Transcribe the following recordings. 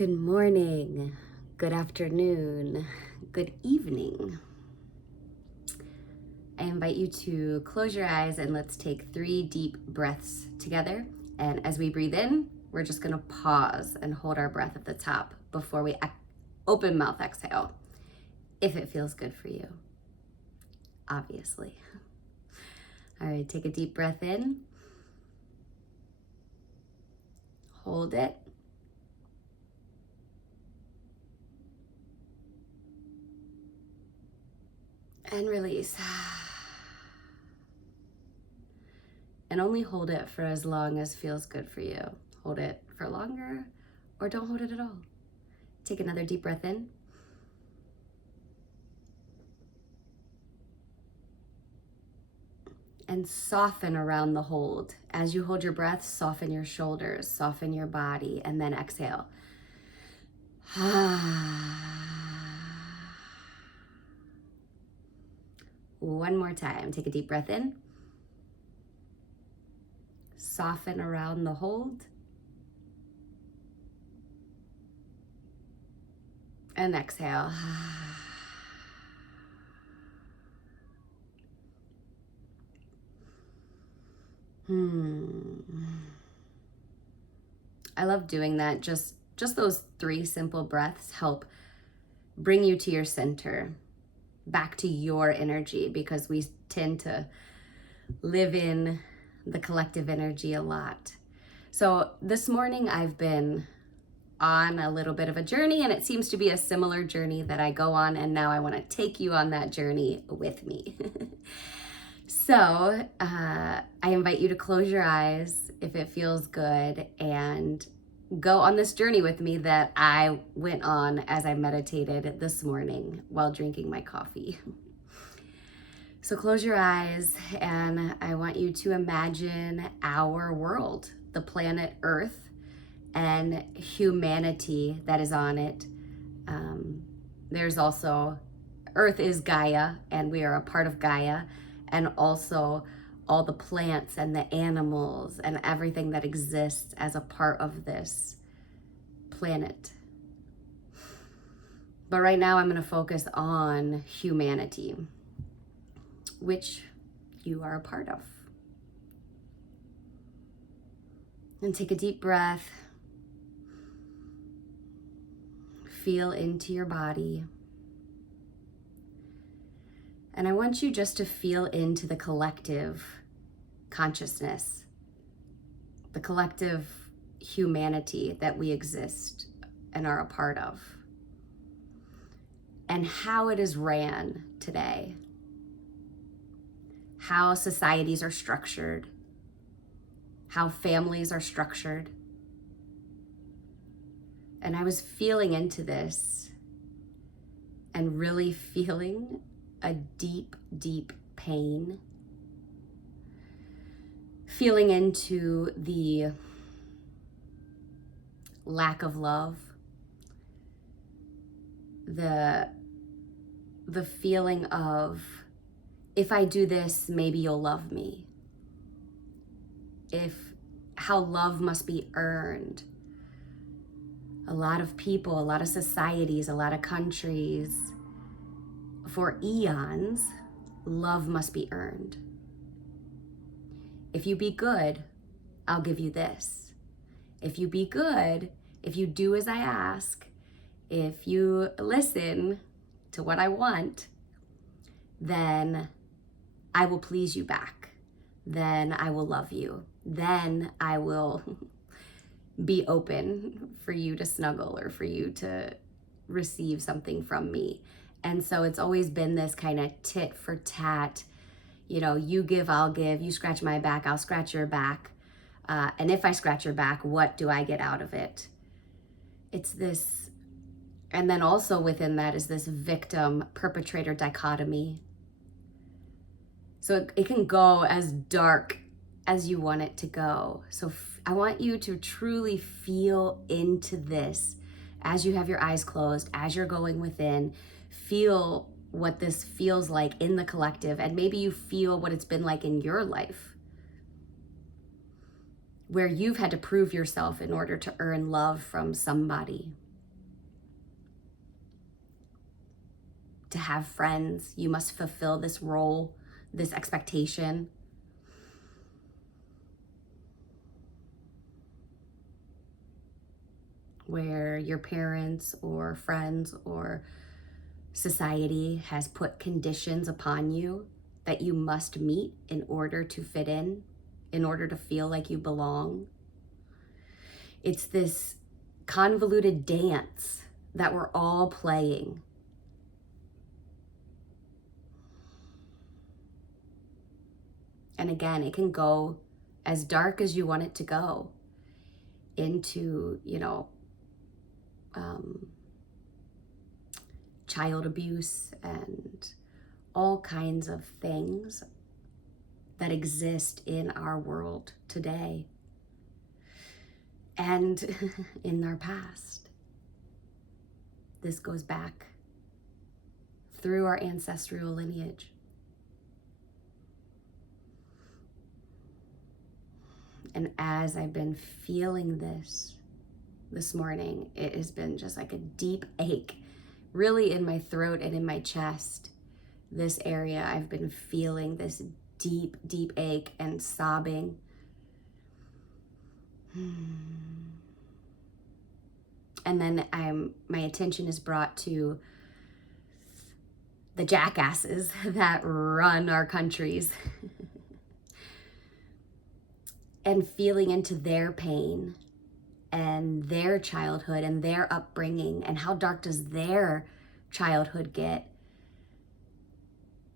Good morning, good afternoon, good evening. I invite you to close your eyes and let's take 3 deep breaths together. And as we breathe in, we're just gonna pause and hold our breath at the top before we open mouth exhale, if it feels good for you, obviously. All right, take a deep breath in, hold it, and release. And only hold it for as long as feels good for you. Hold it for longer or don't hold it at all. Take another deep breath in. And soften around the hold. As you hold your breath, soften your shoulders, soften your body, and then exhale. One more time. Take a deep breath in. Soften around the hold. And exhale. I love doing that. Just those 3 simple breaths help bring you to your center, back to your energy, because we tend to live in the collective energy a lot. So this morning I've been on a little bit of a journey, and it seems to be a similar journey that I go on, and now I want to take you on that journey with me. So I invite you to close your eyes if it feels good and go on this journey with me that I went on as I meditated this morning while drinking my coffee. So close your eyes, and I want you to imagine our world, the planet Earth, and humanity that is on it. There's also, Earth is Gaia, and we are a part of Gaia, and also all the plants and the animals and everything that exists as a part of this planet. But right now I'm going to focus on humanity, which you are a part of. And take a deep breath. Feel into your body. And I want you just to feel into the collective consciousness, the collective humanity that we exist and are a part of, and how it is ran today, how societies are structured, how families are structured. And I was feeling into this and really feeling a deep, deep pain. Feeling into the lack of love, the feeling of, if I do this, maybe you'll love me. How love must be earned. A lot of people, a lot of societies, a lot of countries, for eons, love must be earned. If you be good, I'll give you this. If you be good, if you do as I ask, if you listen to what I want, then I will please you back. Then I will love you. Then I will be open for you to snuggle or for you to receive something from me. And so it's always been this kind of tit for tat, you give, I'll give, you scratch my back, I'll scratch your back. And if I scratch your back, what do I get out of it? It's this, and then also within that is this victim perpetrator dichotomy. So it can go as dark as you want it to go. So I want you to truly feel into this as you have your eyes closed, as you're going within. Feel what this feels like in the collective, and maybe you feel what it's been like in your life, where you've had to prove yourself in order to earn love from somebody. to have friends. You must fulfill this role, this expectation. Where your parents or friends or society has put conditions upon you that you must meet in order to fit in order to feel like you belong. It's this convoluted dance that we're all playing. And again, it can go as dark as you want it to go into, child abuse and all kinds of things that exist in our world today and in our past. This goes back through our ancestral lineage. And as I've been feeling this morning, it has been just like a deep ache, really in my throat and in my chest. This area, I've been feeling this deep, deep ache and sobbing. And then my attention is brought to the jackasses that run our countries. And feeling into their pain and their childhood and their upbringing, and how dark does their childhood get,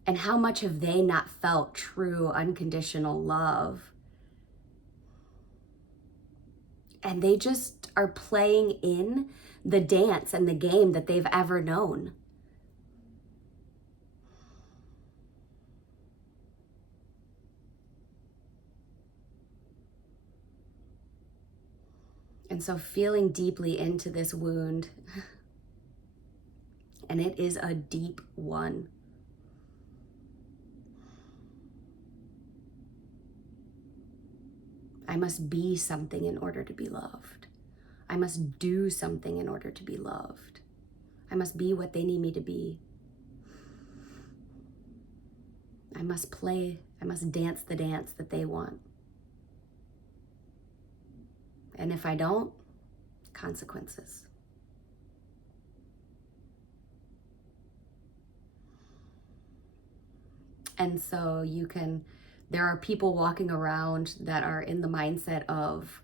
and how much have they not felt true unconditional love, and they just are playing in the dance and the game that they've ever known. And so feeling deeply into this wound, and it is a deep one. I must be something in order to be loved. I must do something in order to be loved. I must be what they need me to be. I must dance the dance that they want. And if I don't, consequences. And so there are people walking around that are in the mindset of,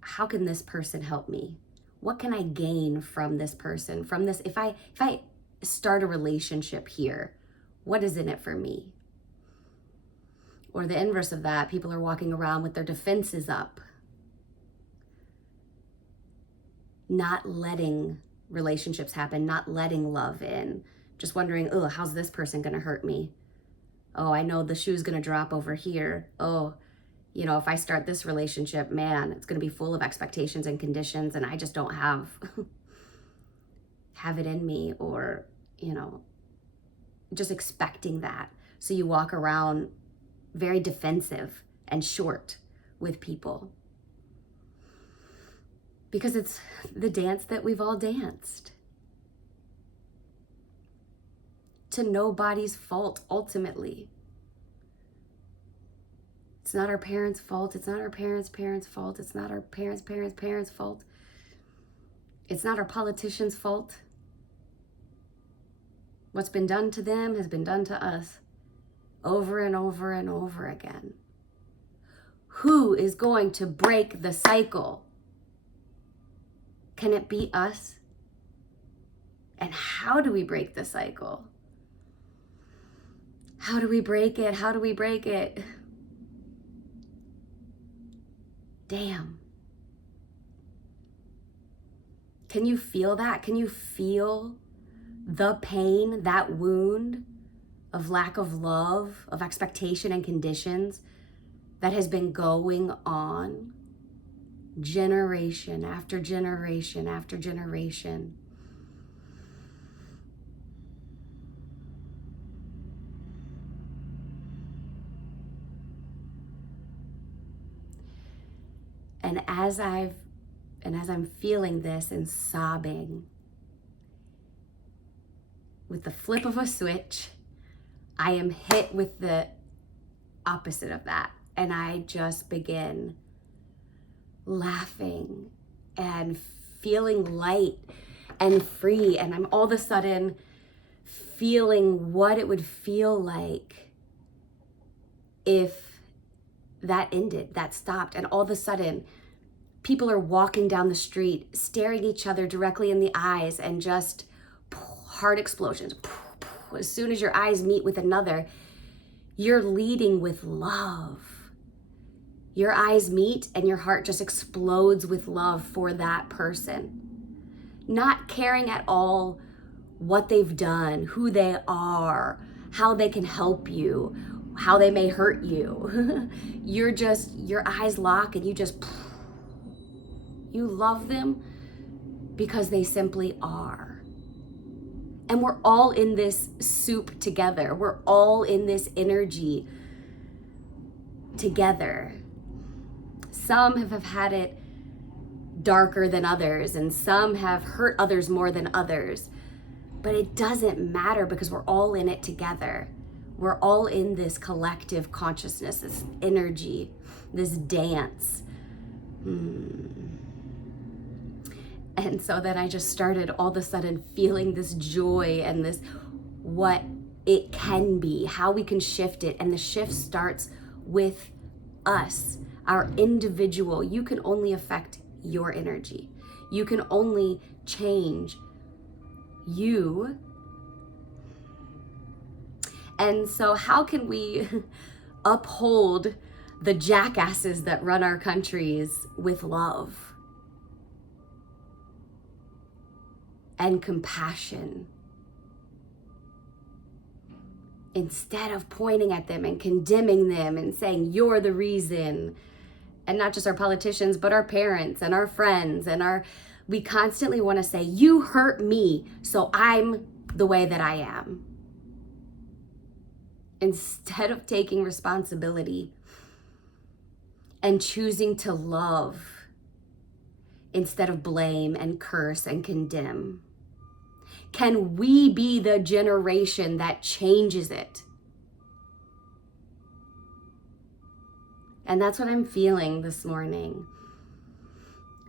how can this person help me? What can I gain from this person? From this, if I start a relationship here, what is in it for me? Or the inverse of that, people are walking around with their defenses up, not letting relationships happen, not letting love in, just wondering, oh, how's this person gonna hurt me? Oh, I know the shoe's gonna drop over here. Oh, if I start this relationship, man, it's gonna be full of expectations and conditions, and I just don't have it in me, or, just expecting that. So you walk around very defensive and short with people, because it's the dance that we've all danced. To nobody's fault, ultimately. It's not our parents' fault. It's not our parents' parents' fault. It's not our parents' parents' parents' fault. It's not our politicians' fault. What's been done to them has been done to us over and over and over again. Who is going to break the cycle? Can it be us? And how do we break the cycle? How do we break it? How do we break it? Damn. Can you feel that? Can you feel the pain, that wound of lack of love, of expectation and conditions that has been going on generation after generation after generation? And as I'm feeling this and sobbing, with the flip of a switch, I am hit with the opposite of that. And I just begin laughing and feeling light and free. And I'm all of a sudden feeling what it would feel like if that ended, that stopped. And all of a sudden, people are walking down the street, staring each other directly in the eyes, and just heart explosions. As soon as your eyes meet with another, you're leading with love. Your eyes meet and your heart just explodes with love for that person. Not caring at all what they've done, who they are, how they can help you, how they may hurt you. Your eyes lock and you love them because they simply are. And we're all in this soup together. We're all in this energy together. Some have had it darker than others, and some have hurt others more than others. But it doesn't matter because we're all in it together. We're all in this collective consciousness, this energy, this dance. And so then I just started all of a sudden feeling this joy and this what it can be, how we can shift it. And the shift starts with us, our individual. You can only affect your energy. You can only change you. And so how can we uphold the jackasses that run our countries with love and compassion, instead of pointing at them and condemning them and saying, you're the reason? And not just our politicians, but our parents and our friends we constantly want to say, you hurt me, so I'm the way that I am. Instead of taking responsibility and choosing to love instead of blame and curse and condemn. Can we be the generation that changes it? And that's what I'm feeling this morning.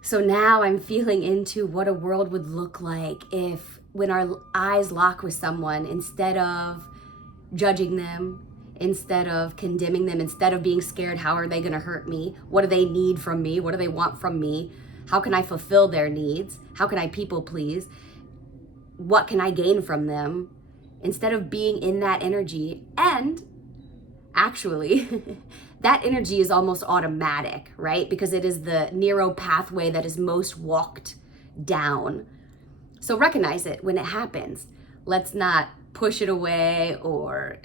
So now I'm feeling into what a world would look like if, when our eyes lock with someone, instead of judging them, instead of condemning them, instead of being scared, how are they going to hurt me? What do they need from me? What do they want from me? How can I fulfill their needs? How can I people please? What can I gain from them? Instead of being in that energy, and actually, that energy is almost automatic, right? Because it is the narrow pathway that is most walked down. So recognize it when it happens. Let's not push it away or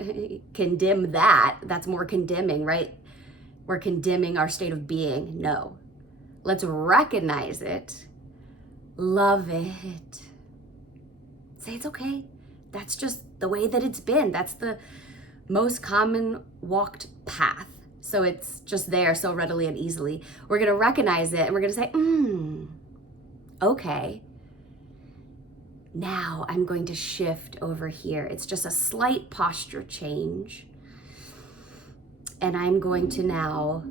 condemn that. That's more condemning, right? We're condemning our state of being. No. Let's recognize it, love it, say it's okay. That's just the way that it's been. That's the most common walked path. So it's just there so readily and easily. We're going to recognize it and we're going to say, okay. Now I'm going to shift over here. It's just a slight posture change. And I'm going to now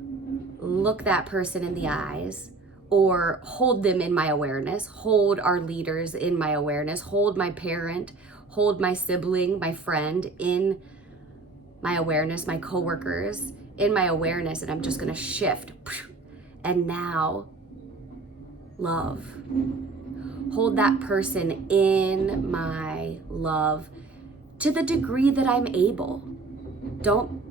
look that person in the eyes, or hold them in my awareness, hold our leaders in my awareness, hold my parent, hold my sibling, my friend in my awareness, my coworkers in my awareness, and I'm just gonna shift. And now, love. Hold that person in my love to the degree that I'm able. Don't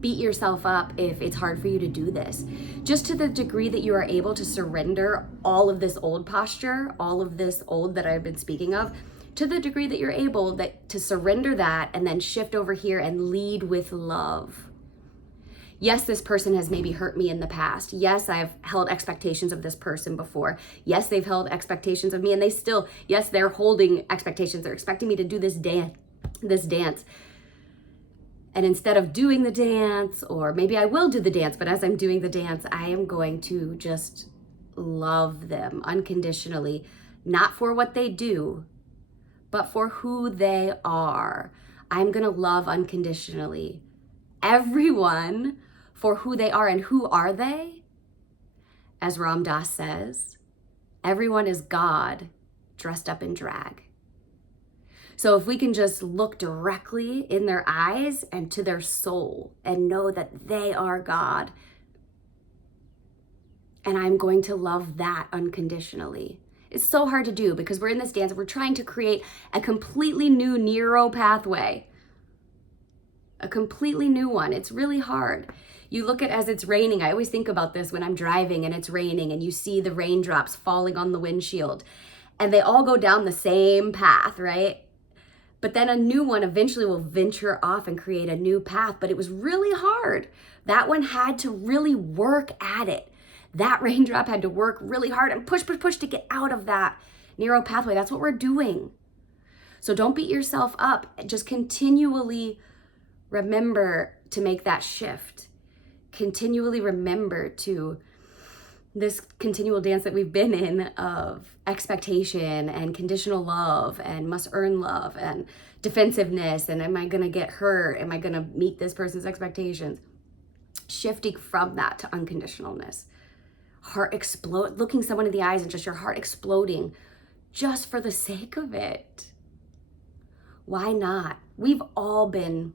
beat yourself up if it's hard for you to do this. Just to the degree that you are able to surrender all of this old posture, all of this old that I've been speaking of, to the degree that you're able to surrender that and then shift over here and lead with love. Yes, this person has maybe hurt me in the past. Yes, I've held expectations of this person before. Yes, they've held expectations of me, and yes, they're holding expectations. They're expecting me to do this dance. And instead of doing the dance, or maybe I will do the dance, but as I'm doing the dance, I am going to just love them unconditionally, not for what they do, but for who they are. I'm going to love unconditionally everyone for who they are. And who are they? As Ram Dass says, everyone is God dressed up in drag. So if we can just look directly in their eyes and to their soul and know that they are God, and I'm going to love that unconditionally. It's so hard to do because we're in this dance. We're trying to create a completely new neuro pathway, a completely new one. It's really hard. You look at as it's raining. I always think about this when I'm driving and it's raining and you see the raindrops falling on the windshield and they all go down the same path, right? But then a new one eventually will venture off and create a new path. But it was really hard. That one had to really work at it. That raindrop had to work really hard and push to get out of that narrow pathway. That's what we're doing. So don't beat yourself up. Just continually remember to make that shift. Continually remember to this continual dance that we've been in of expectation and conditional love and must earn love and defensiveness and am I going to get hurt? Am I going to meet this person's expectations? Shifting from that to unconditionalness. Heart explode, looking someone in the eyes and just your heart exploding just for the sake of it. Why not? We've all been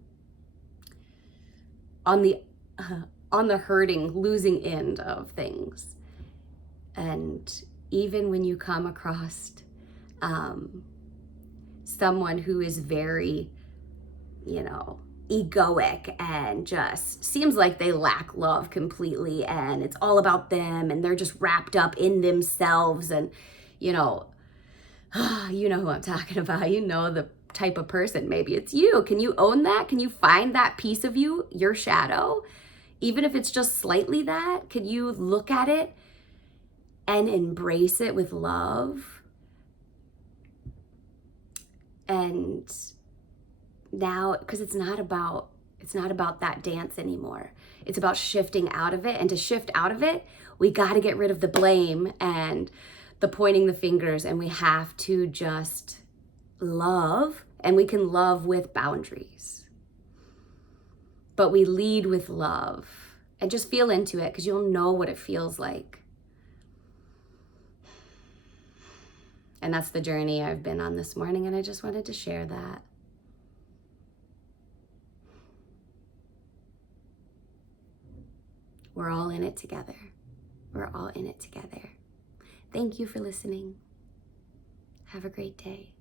on the hurting, losing end of things. And even when you come across someone who is very, egoic and just seems like they lack love completely and it's all about them and they're just wrapped up in themselves and, you know who I'm talking about. You know the type of person. Maybe it's you. Can you own that? Can you find that piece of you, your shadow? Even if it's just slightly that, can you look at it and embrace it with love? And now, because it's not about that dance anymore. It's about shifting out of it. And to shift out of it, we got to get rid of the blame and the pointing the fingers, and we have to just love, and we can love with boundaries. But we lead with love and just feel into it because you'll know what it feels like. And that's the journey I've been on this morning, and I just wanted to share that. We're all in it together. We're all in it together. Thank you for listening. Have a great day.